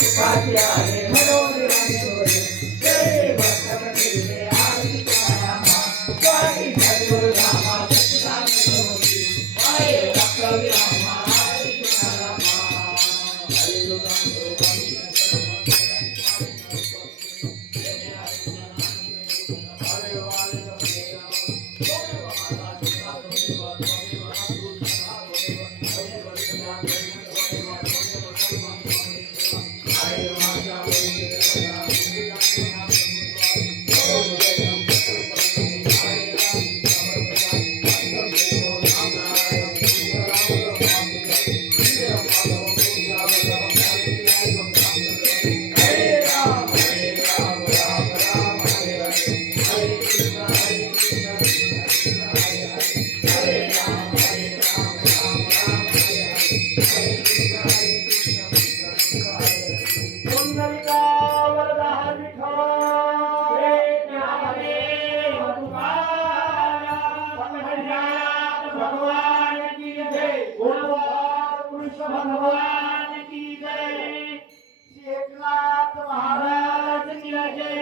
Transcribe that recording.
सुखाची आहे म्हणून रामेश्वरी जय भक्त फिरले आरती रामा स्वामी सद्गुरु रामा सच्चिदानंद मूर्ती जय भक्त रामा आरती रामा हरे Hare Krishna, Hare Krishna, Krishna Krishna, Hare Hare.